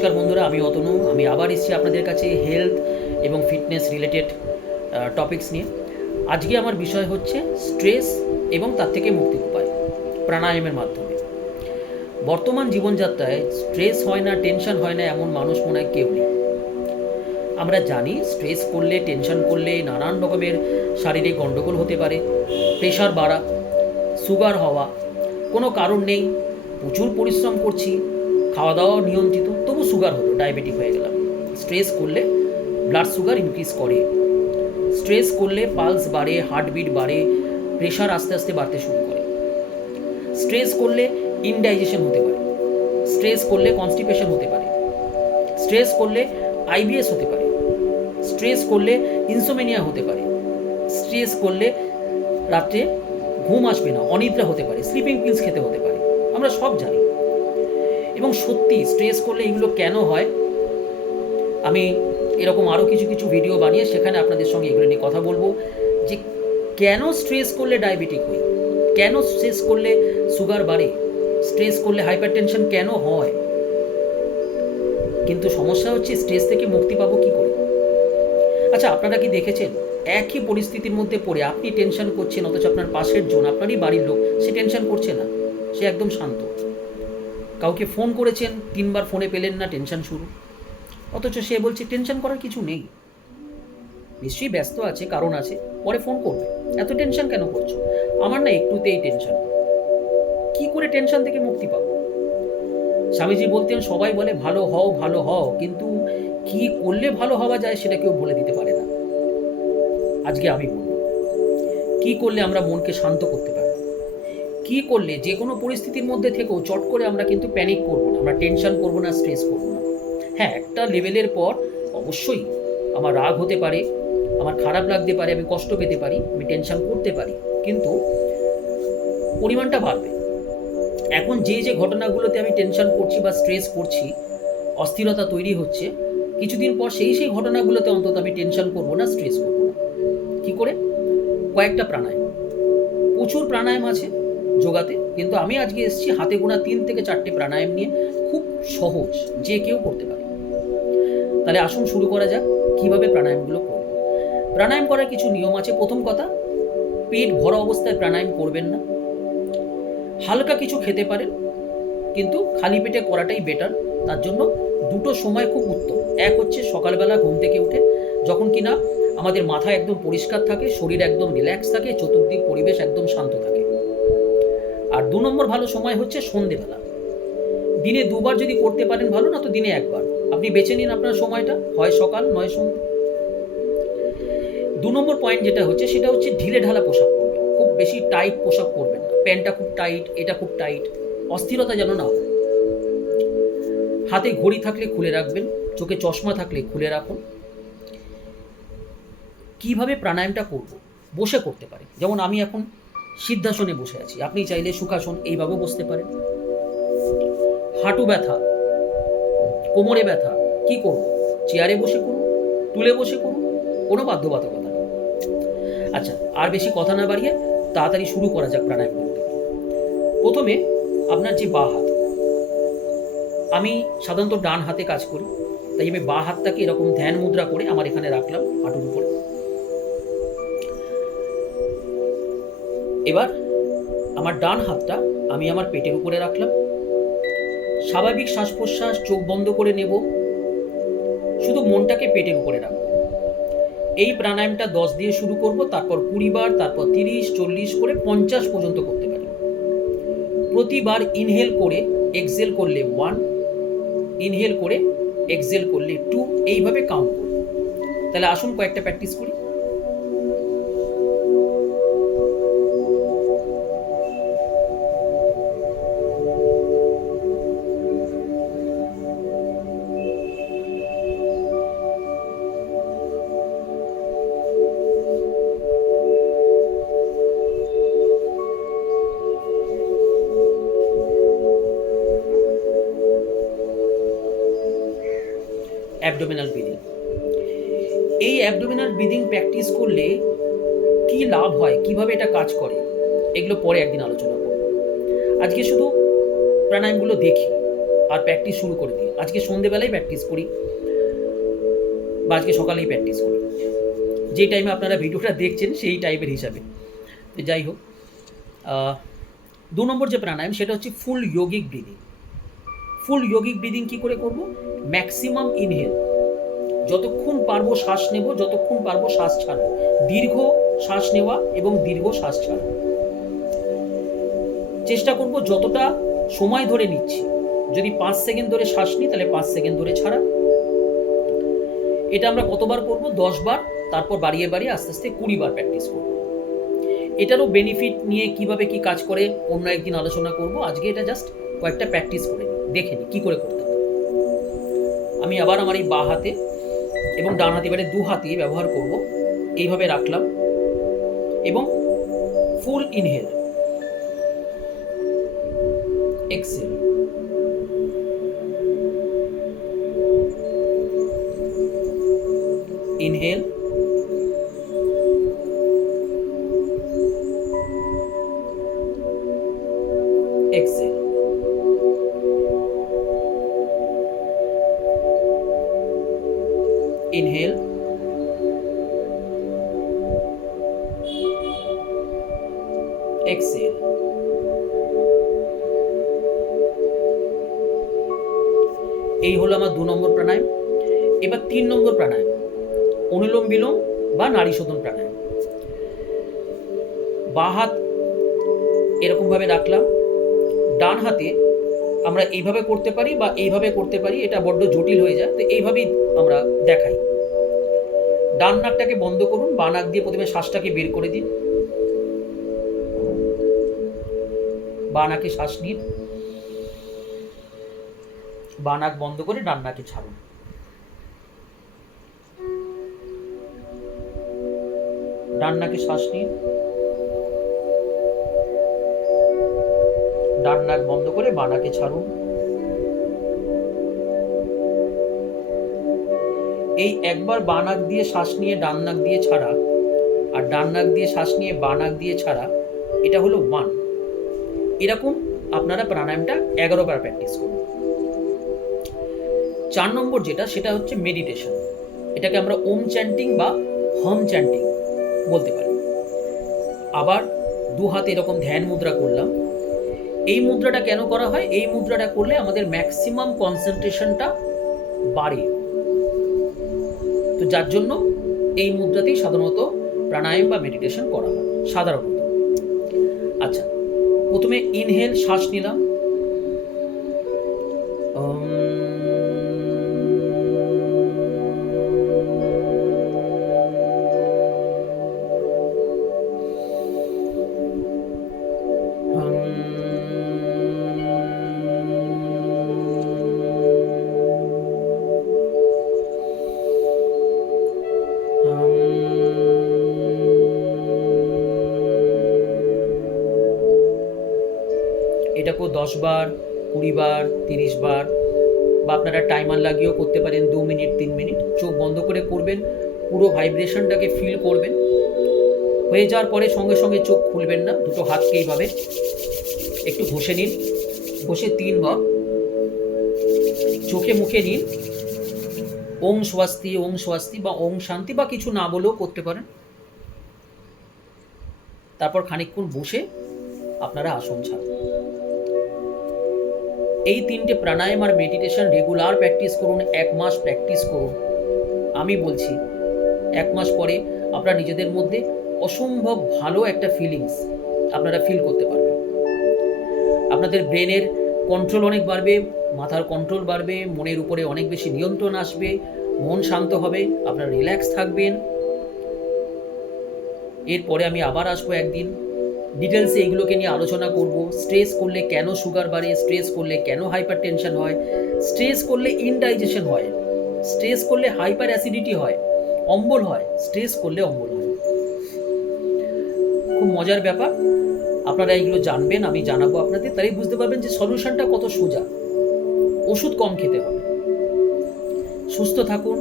নমস্কার বন্ধুরা, আমি অতনু। আমি আবার এসেছি আপনাদের কাছে হেলথ এবং ফিটনেস রিলেটেড টপিকস নিয়ে। আজকে আমার বিষয় হচ্ছে স্ট্রেস এবং তার থেকে মুক্তির উপায় প্রাণায়ামের মাধ্যমে। বর্তমান জীবনযাত্রায় স্ট্রেস হয় না, টেনশন হয় না এমন মানুষ মনে হয় কেউ নেই। আমরা জানি স্ট্রেস করলে, টেনশন করলে নানান রকমের শারীরিক গণ্ডগোল হতে পারে, প্রেশার বাড়া, সুগার হওয়া, কোনো কারণ নেই, প্রচুর পরিশ্রম করছি, খাওয়া দাওয়াও নিয়ন্ত্রিত, তবু সুগার হলো, ডায়াবেটিক হয়ে গেলাম। স্ট্রেস করলে ব্লাড সুগার ইনক্রিজ করে, স্ট্রেস করলে পালস বাড়ে, হার্টবিট বাড়ে, প্রেশার আস্তে আস্তে বাড়তে শুরু করে। স্ট্রেস করলে ইনডাইজেশন হতে পারে, স্ট্রেস করলে কনস্টিপেশন হতে পারে, স্ট্রেস করলে আইবিএস হতে পারে, স্ট্রেস করলে ইনসোমেনিয়া হতে পারে, স্ট্রেস করলে রাত্রে ঘুম আসবে না, অনিদ্রা হতে পারে, স্লিপিং পিলস খেতে হতে পারে। আমরা সব জানি। এবং সত্যি স্ট্রেস করলে এগুলো কেন হয়, আমি এরকম আরও কিছু কিছু ভিডিও বানিয়ে সেখানে আপনাদের সঙ্গে এগুলো নিয়ে কথা বলবো, যে কেন স্ট্রেস করলে ডায়াবেটিক হই, কেন স্ট্রেস করলে সুগার বাড়ে, স্ট্রেস করলে হাইপার টেনশন কেন হয়। কিন্তু সমস্যা হচ্ছে স্ট্রেস থেকে মুক্তি পাবো কী করে। আচ্ছা, আপনারা কি দেখেছেন একই পরিস্থিতির মধ্যে পড়ে আপনি টেনশন করছেন, অথচ আপনার পাশের জন, আপনারই বাড়ির লোক, সে টেনশন করছে না, সে একদম শান্ত। কাউকে ফোন করেছেন, 3বার ফোনে পেলেন না, টেনশন শুরু, অথচ সে বলছে টেনশন করার কিছু নেই, নিশ্চয়ই ব্যস্ত আছে, কারণ আছে, পরে ফোন করবে, এত টেনশন কেন করছো। আমার না একটুতেই টেনশন। কি করে টেনশন থেকে মুক্তি পাবো। স্বামীজি বলতেন, সবাই বলে ভালো হও ভালো হও, কিন্তু কি করলে ভালো হওয়া যায় সেটা কেউ বলে দিতে পারে না। আজকে আমি বলবো কি করলে আমরা মনকে শান্ত করতে পারি, কি করলে যে কোনো পরিস্থিতির মধ্যে থেকেও চট করে আমরা কিন্তু প্যানিক করবো না, আমরা টেনশন করবো না, স্ট্রেস করবো না। হ্যাঁ, একটা লেভেলের পর অবশ্যই আমার রাগ হতে পারে, আমার খারাপ লাগতে পারে, আমি কষ্ট পেতে পারি, আমি টেনশন করতে পারি, কিন্তু পরিমাণটা বাড়বে। এখন যে যে ঘটনাগুলোতে আমি টেনশন করছি বা স্ট্রেস করছি, অস্থিরতা তৈরি হচ্ছে, কিছুদিন পর সেই সেই ঘটনাগুলোতে অন্তত আমি টেনশন করবো না, স্ট্রেস করবো না। কী করে? কয়েকটা প্রাণায়াম, প্রচুর প্রাণায়াম আছে যোগাতে, কিন্তু আমি আজকে এসেছি হাতে গোনা 3 থেকে 4টে প্রাণায়াম নিয়ে, খুব সহজ, যে কেউ করতে পারে। তাহলে আসুন শুরু করা যাক কীভাবে প্রাণায়ামগুলো করব। প্রাণায়াম করার কিছু নিয়ম আছে। প্রথম কথা, পেট ভরা অবস্থায় প্রাণায়াম করবেন না। হালকা কিছু খেতে পারেন, কিন্তু খালি পেটে করাটাই বেটার। তার জন্য দুটো সময় খুব উত্তম। এক হচ্ছে সকালবেলা ঘুম থেকে উঠে, যখন কিনা আমাদের মাথা একদম পরিষ্কার থাকে, শরীর একদম রিল্যাক্স থাকে, চতুর্দিক পরিবেশ একদম শান্ত থাকে। আর 2 নম্বর ভালো সময় হচ্ছে সন্ধেবেলা। দিনে 2বার যদি করতে পারেন ভালো, না তো দিনে 1বার। আপনি বেছে নিন আপনার সময়টা, হয় সকাল নয় সন্ধে। 2 নম্বর পয়েন্ট যেটা হচ্ছে, সেটা হচ্ছে ঢিলে ঢালা পোশাক পরবেন, খুব বেশি টাইট পোশাক পরবেন না। প্যান্টটা খুব টাইট, এটা খুব টাইট, অস্থিরতা যেন না হয়। হাতে ঘড়ি থাকলে খুলে রাখবেন, চোখে চশমা থাকলে খুলে রাখুন। কিভাবে প্রাণায়ামটা করব? বসে করতে পারি, যেমন আমি এখন সিদ্ধাসনে বসে আছি, আপনি চাইলে সুখাসন এইভাবেও বসতে পারেন। হাঁটু ব্যথা, কোমরে ব্যথা, কি করব? চেয়ারে বসে করুন, টুলে বসে করুন, কোনো বাধ্যবাধকতা নেই। আচ্ছা, আর বেশি কথা না বাড়িয়ে তাড়াতাড়ি শুরু করা যাক প্রাণায়াম করতে। প্রথমে আপনার যে বাঁ হাত, আমি সাধারণত ডান হাতে কাজ করি, তাই আমি বাঁ হাতটাকে এরকম ধ্যান মুদ্রা করে আমার এখানে রাখলাম হাঁটুর উপরে। এবার আমার ডান হাতটা আমি আমার পেটের উপরে রাখলাম। স্বাভাবিক শ্বাস প্রশ্বাস, চোখ বন্ধ করে নেব, শুধু মনটাকে পেটের উপরে রাখবো। এই প্রাণায়ামটা 10 দিয়ে শুরু করব, তারপর 20 বার, তারপর 30, 40 করে 50 পর্যন্ত করতে পারি। প্রতিবার ইনহেল করে এক্সহেল করলে 1, ইনহেল করে এক্সহেল করলে 2, এইভাবে কাউন্ট করব। তাহলে আসুন কয়েকটা প্র্যাকটিস করি। Abdominal breathing. এই অ্যাবডোমিনাল ব্রিদিং প্র্যাকটিস করলে কি লাভ হয়, কিভাবে এটা কাজ করে, এগুলো পরে একদিন আলোচনা করব। আজকে শুধু প্রাণায়ামগুলো দেখি, আর প্র্যাকটিস শুরু করে দিই। আজকে সন্ধেবেলায় প্র্যাকটিস করি বা আজকে সকালেই প্র্যাকটিস করি, যে টাইমে আপনারা ভিডিওটা দেখছেন সেই টাইপের হিসাবে। তো যাই হোক, 2 নম্বর যে প্রাণায়াম সেটা হচ্ছে ফুল যোগিক ব্রিদিং। ফুল যোগিক ব্রিদিং কী করে করব? ম্যাক্সিমাম ইনহেল, যতক্ষণ পারবো শ্বাস নেব, যতক্ষণ পারবো শ্বাস ছাড়বো, দীর্ঘ শ্বাস নেওয়া এবং দীর্ঘ শ্বাস ছাড়া। চেষ্টা করব যতটা সময় ধরে নিচ্ছি, যদি 5 সেকেন্ড ধরে শ্বাস নিই তাহলে 5 সেকেন্ড ধরে ছাড়া। এটা আমরা কতবার করব? 10 বার, তারপর বাড়িয়ে বাড়িয়ে আস্তে আস্তে 20 বার প্র্যাকটিস করব। এটারও বেনিফিট নিয়ে কিভাবে কি কাজ করে অন্য একদিন আলোচনা করব। আজকে এটা জাস্ট কয়েকটা প্র্যাকটিস করে নিই, দেখে নিই কী করে করতে হবে। আমি আবার আমার এই বাঁ হাতে এবং ডান হাতে, এবারে 2 হাতে ব্যবহার করব। এইভাবে রাখলাম এবং full inhale, exhale, inhale, exhale, inhale, exhale. এই হলো আমার 2 নম্বর প্রাণায়াম। এবার 3 নম্বর প্রাণায়াম, অনুলোম বিলোম বা নাড়ি শোধন প্রাণায়াম। বাঁ হাত এরকমভাবে রাখলাম, ডান হাতে আমরা এইভাবে করতে পারি বা এইভাবে করতে পারি, এটা বড্ড জটিল হয়ে যায়, তো এইভাবেই আমরা দেখাই। ডান নাকটাকে বন্ধ করুন, বাঁ নাক দিয়ে প্রথমে শ্বাসটাকে বের করে দিন, বাঁ নাকে শ্বাস নিন, বাঁ নাক বন্ধ করে ডান নাকে ছাড়ুন। ডান নাকে শ্বাস নিন, ডান নাক বন্ধ করে বাঁ নাকে ছাড়ুন। এই একবার বাঁ নাক দিয়ে শ্বাস নিয়ে ডান নাক দিয়ে ছাড়া আর ডান নাক দিয়ে শ্বাস নিয়ে বাঁ নাক দিয়ে ছাড়া, এটা হলো 1। এরকম আপনারা প্রাণায়ামটা 11 বার প্র্যাকটিস করুন। 4 নম্বর যেটা, সেটা হচ্ছে মেডিটেশন। এটাকে আমরা ওম চ্যান্টিং বা হম চ্যান্টিং বলতে পারি। আবার 2 হাতে এরকম ধ্যান মুদ্রা করলাম। এই মুদ্রাটা কেন করা হয়? এই মুদ্রাটা করলে আমাদের ম্যাক্সিমাম কনসেন্ট্রেশনটা বাড়ে, তো যার জন্য এই মুদ্রাতেই সাধারণত প্রাণায়াম বা মেডিটেশন করা হয় সাধারণত। আচ্ছা, প্রথমে ইনহেল, শ্বাস নিলাম, এটাকেও 10 বার, 20 বার, 30 বার, বা আপনারা টাইমার লাগিয়েও করতে পারেন, 2 মিনিট, 3 মিনিট। চোখ বন্ধ করে করবেন, পুরো ভাইব্রেশনটাকে ফিল করবেন। হয়ে যাওয়ার পরে সঙ্গে সঙ্গে চোখ খুলবেন না, দুটো হাতকে এইভাবে একটু ঘষে নিন, ঘষে 3 বার চোখে মুখে নিন ওং স্বস্তি বা ওং শান্তি বা কিছু না বলেও করতে পারেন। তারপর খানিকক্ষণ বসে আপনারা আসন ছাড়ুন। এই 3টে প্রাণায়াম আর মেডিটেশন রেগুলার প্র্যাকটিস করুন, 1 মাস প্র্যাকটিস করুন। আমি বলছি 1 মাস পরে আপনারা নিজেদের মধ্যে অসম্ভব ভালো একটা ফিলিংস আপনারা ফিল করতে পারবেন। আপনাদের ব্রেনের কন্ট্রোল অনেক বাড়বে, মাথার কন্ট্রোল বাড়বে, মনের উপরে অনেক বেশি নিয়ন্ত্রণ আসবে, মন শান্ত হবে, আপনারা রিল্যাক্স থাকবেন। এরপরে আমি আবার আসবো একদিন, ডিটেলসে এগুলোকে নিয়ে আলোচনা করব। স্ট্রেস করলে কেন সুগার বাড়ে, স্ট্রেস করলে কেন হাইপার টেনশন হয়, স্ট্রেস করলে ইনডাইজেশন হয়, স্ট্রেস করলে হাইপার অ্যাসিডিটি হয়, অম্বল হয়, স্ট্রেস করলে অম্বল হয়। খুব মজার ব্যাপার, আপনারা এগুলো জানবেন, আমি জানাবো আপনাদের, তাই বুঝতে পারবেন যে সলিউশনটা কত সোজা। ওষুধ কম খেতে হবে। সুস্থ থাকুন,